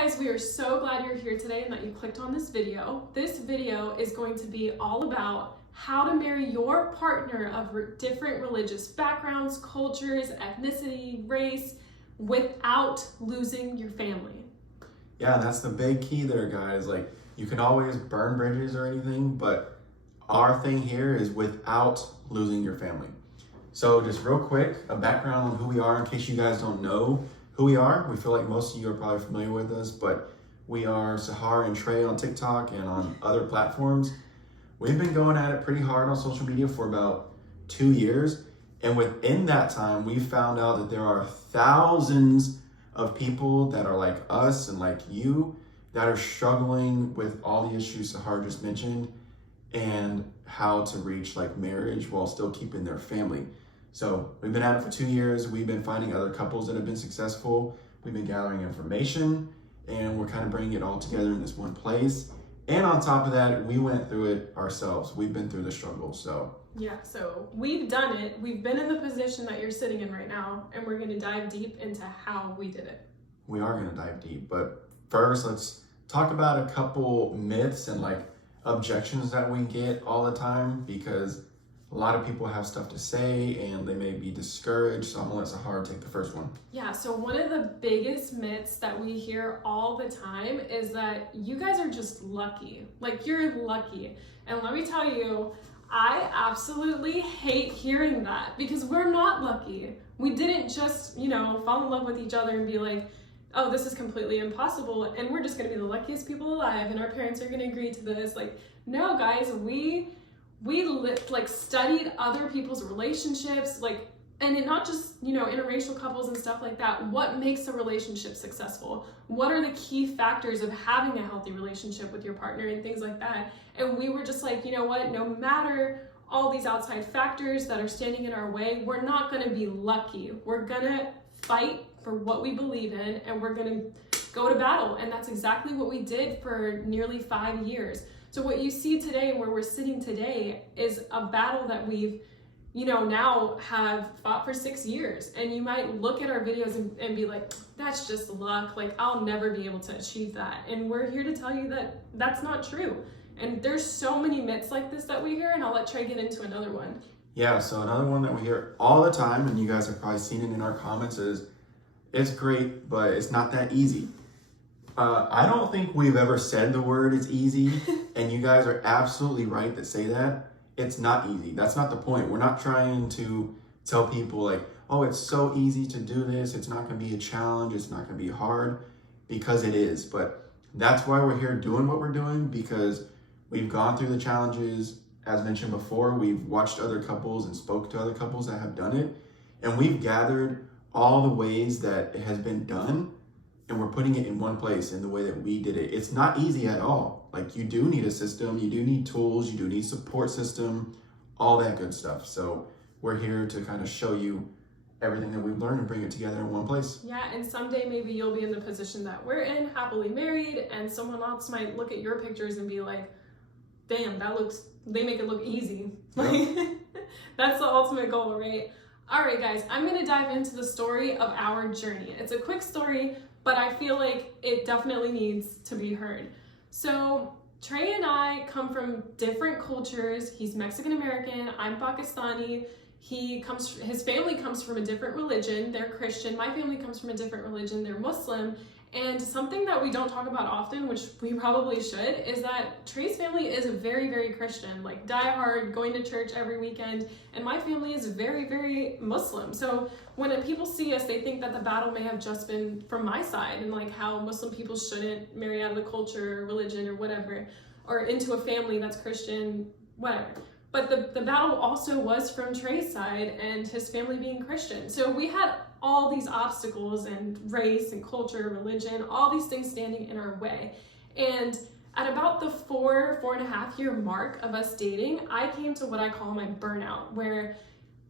guys, we are so glad you're here today and that you clicked on this video. This video is going to be all about how to marry your partner of different religious backgrounds, cultures, ethnicity, race, without losing your family. Yeah, that's the big key there, guys. Like, you can always burn bridges or anything, but our thing here is without losing your family. So just real quick, a background on who we are in case you guys don't know who we are. We feel like most of you are probably familiar with us, but we are Sahar and Trey on TikTok and on other platforms. We've been going at it pretty hard on social media for about 2 years. And within that time, we found out that there are thousands of people that are like us and like you that are struggling with all the issues Sahar just mentioned and how to reach like marriage while still keeping their family. So we've been at it for 2 years. We've been finding other couples that have been successful. We've been gathering information and we're kind of bringing it all together in this one place. And on top of that, we went through it ourselves. We've been through the struggle, so. Yeah, so we've done it. We've been in the position that you're sitting in right now, and we're gonna dive deep into how we did it. We are gonna dive deep, but first let's talk about a couple myths and like objections that we get all the time, because a lot of people have stuff to say and they may be discouraged. So I'm gonna let Sahar take the first one. Yeah, so one of the biggest myths that we hear all the time is that you guys are just lucky. Like, you're lucky. And let me tell you, I absolutely hate hearing that, because we're not lucky. We didn't just, fall in love with each other and be like, oh, this is completely impossible and we're just gonna be the luckiest people alive and our parents are gonna agree to this. Like, no, guys, we studied other people's relationships, and it not just, interracial couples and stuff like that. What makes a relationship successful? What are the key factors of having a healthy relationship with your partner and things like that? And we were just like, you know what, no matter all these outside factors that are standing in our way, we're not gonna be lucky. We're gonna fight for what we believe in and we're gonna go to battle. And that's exactly what we did for nearly 5 years. So what you see today and where we're sitting today is a battle that we've, now have fought for 6 years. And you might look at our videos and be like, that's just luck. Like, I'll never be able to achieve that. And we're here to tell you that that's not true. And there's so many myths like this that we hear, and I'll let Trey get into another one. Yeah, so another one that we hear all the time, and you guys have probably seen it in our comments, is it's great, but it's not that easy. I don't think we've ever said the word it's easy, and you guys are absolutely right to say that. It's not easy. That's not the point. We're not trying to tell people like, oh, it's so easy to do this. It's not going to be a challenge. It's not going to be hard, because it is. But that's why we're here doing what we're doing, because we've gone through the challenges. As mentioned before, we've watched other couples and spoke to other couples that have done it, and we've gathered all the ways that it has been done, and we're putting it in one place in the way that we did it. It's not easy at all. Like, you do need a system, you do need tools, you do need support system, all that good stuff. So we're here to kind of show you everything that we've learned and bring it together in one place. Yeah, and someday maybe you'll be in the position that we're in, happily married, and someone else might look at your pictures and be like, damn, they make it look easy. Like, that's the ultimate goal, right? All right, guys, I'm gonna dive into the story of our journey. It's a quick story, but I feel like it definitely needs to be heard. So Trey and I come from different cultures. He's Mexican American, I'm Pakistani. His family comes from a different religion. They're Christian. My family comes from a different religion. They're Muslim. And something that we don't talk about often, which we probably should, is that Trey's family is very, very Christian, like diehard, going to church every weekend. And my family is very, very Muslim. So when people see us, they think that the battle may have just been from my side, and like how Muslim people shouldn't marry out of the culture or religion or whatever, or into a family that's Christian, whatever. But the battle also was from Trey's side and his family being Christian. So we had all these obstacles and race and culture, religion, all these things standing in our way. And at about the 4.5 year mark of us dating, I came to what I call my burnout, where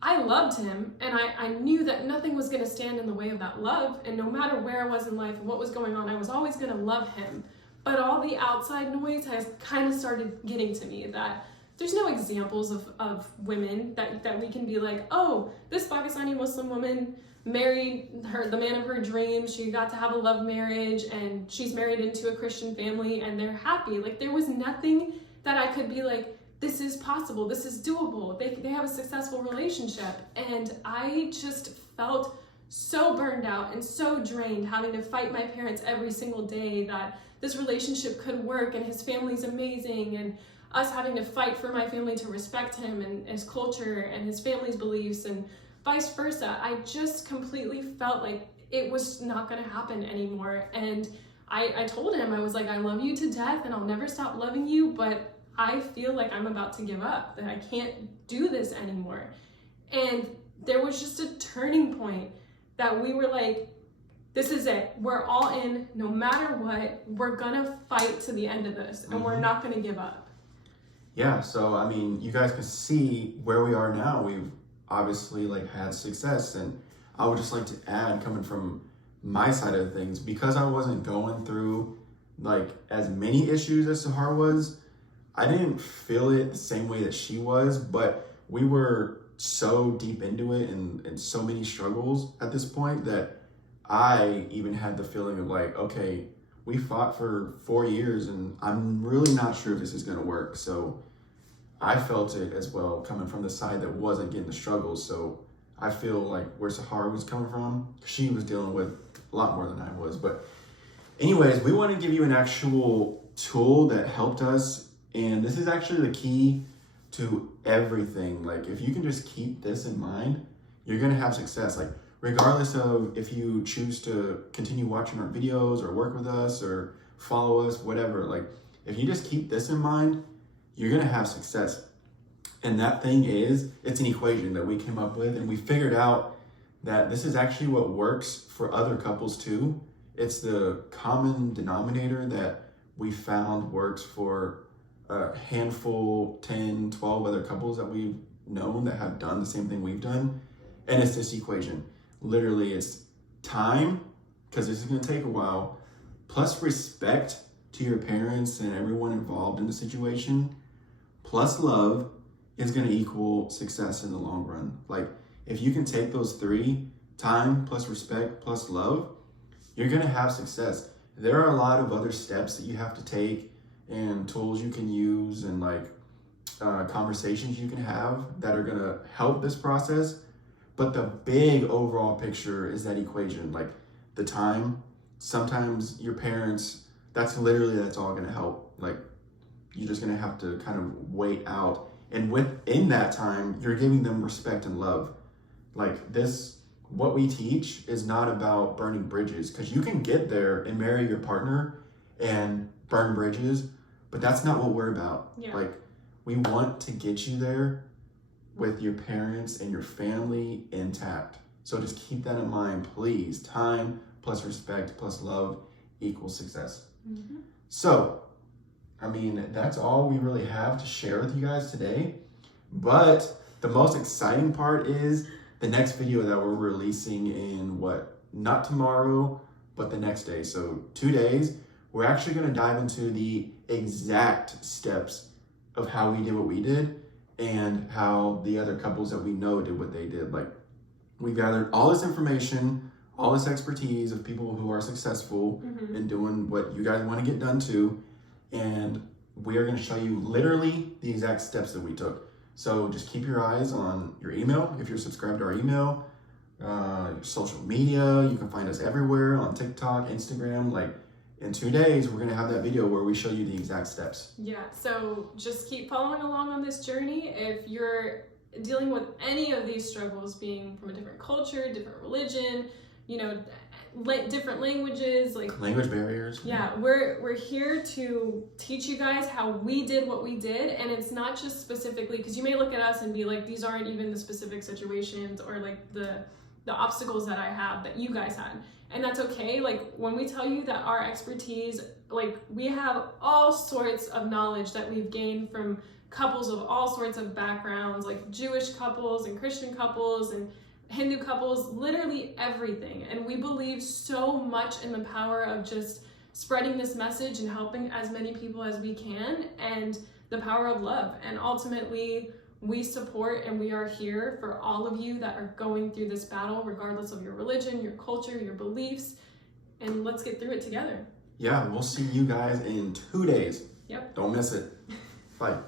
I loved him and I knew that nothing was gonna stand in the way of that love. And no matter where I was in life and what was going on, I was always gonna love him. But all the outside noise has kind of started getting to me, that there's no examples of women that we can be like, oh, this Pakistani Muslim woman married the man of her dreams. She got to have a love marriage, and she's married into a Christian family, and they're happy. Like, there was nothing that I could be like, this is possible, this is doable. They have a successful relationship. And I just felt so burned out and so drained, having to fight my parents every single day that this relationship could work and his family's amazing, and us having to fight for my family to respect him and his culture and his family's beliefs and vice versa. I just completely felt like it was not going to happen anymore. And I told him, I was like, I love you to death and I'll never stop loving you, but I feel like I'm about to give up, that I can't do this anymore. And there was just a turning point that we were like, this is it. We're all in, no matter what. We're gonna fight to the end of this, and we're not gonna give up. Yeah, so I mean, you guys can see where we are now. We've obviously like had success, and I would just like to add, coming from my side of things, because I wasn't going through like as many issues as Sahar was, I didn't feel it the same way that she was, but we were so deep into it and so many struggles at this point that I even had the feeling of like, okay, we fought for 4 years and I'm really not sure if this is going to work. So I felt it as well, coming from the side that wasn't getting the struggles. So I feel like where Sahara was coming from, she was dealing with a lot more than I was. But anyways, we want to give you an actual tool that helped us. And this is actually the key to everything. Like, if you can just keep this in mind, you're going to have success. Like, regardless of if you choose to continue watching our videos or work with us or follow us, whatever, like, if you just keep this in mind, you're going to have success. And that thing is, it's an equation that we came up with, and we figured out that this is actually what works for other couples too. It's the common denominator that we found works for a handful, 10, 12 other couples that we've known that have done the same thing we've done. And it's this equation. Literally, it's time, because this is going to take a while, plus respect to your parents and everyone involved in the situation, plus love is going to equal success in the long run. Like, if you can take those three, time plus respect plus love, you're going to have success. There are a lot of other steps that you have to take and tools you can use and like conversations you can have that are going to help this process. But the big overall picture is that equation, like the time. Sometimes your parents, that's all going to help. Like, you're just going to have to kind of wait out. And within that time, you're giving them respect and love. Like, this, what we teach is not about burning bridges, because you can get there and marry your partner and burn bridges, but that's not what we're about. Yeah. Like, we want to get you there with your parents and your family intact. So just keep that in mind, please. Time plus respect plus love equals success. Mm-hmm. So, I mean, that's all we really have to share with you guys today. But the most exciting part is the next video that we're releasing in not tomorrow, but the next day. So 2 days, we're actually going to dive into the exact steps of how we did what we did and how the other couples that we know did what they did. Like, we gathered all this information, all this expertise of people who are successful in doing what you guys want to get done too. And we are going to show you literally the exact steps that we took. So just keep your eyes on your email. If you're subscribed to our email, your social media, you can find us everywhere on TikTok, Instagram. Like, in 2 days, we're going to have that video where we show you the exact steps. Yeah, so just keep following along on this journey. If you're dealing with any of these struggles, being from a different culture, different religion, different languages, like language barriers. Yeah, we're here to teach you guys how we did what we did, and it's not just specifically, because you may look at us and be like, these aren't even the specific situations or like the obstacles that I have that you guys had. And that's okay. Like, when we tell you that our expertise, like, we have all sorts of knowledge that we've gained from couples of all sorts of backgrounds, like Jewish couples and Christian couples and Hindu couples, literally everything. And we believe so much in the power of just spreading this message and helping as many people as we can, and the power of love. And ultimately, We support and we are here for all of you that are going through this battle, regardless of your religion, your culture, your beliefs, and let's get through it together. Yeah, we'll see you guys in 2 days. Yep. Don't miss it. Bye.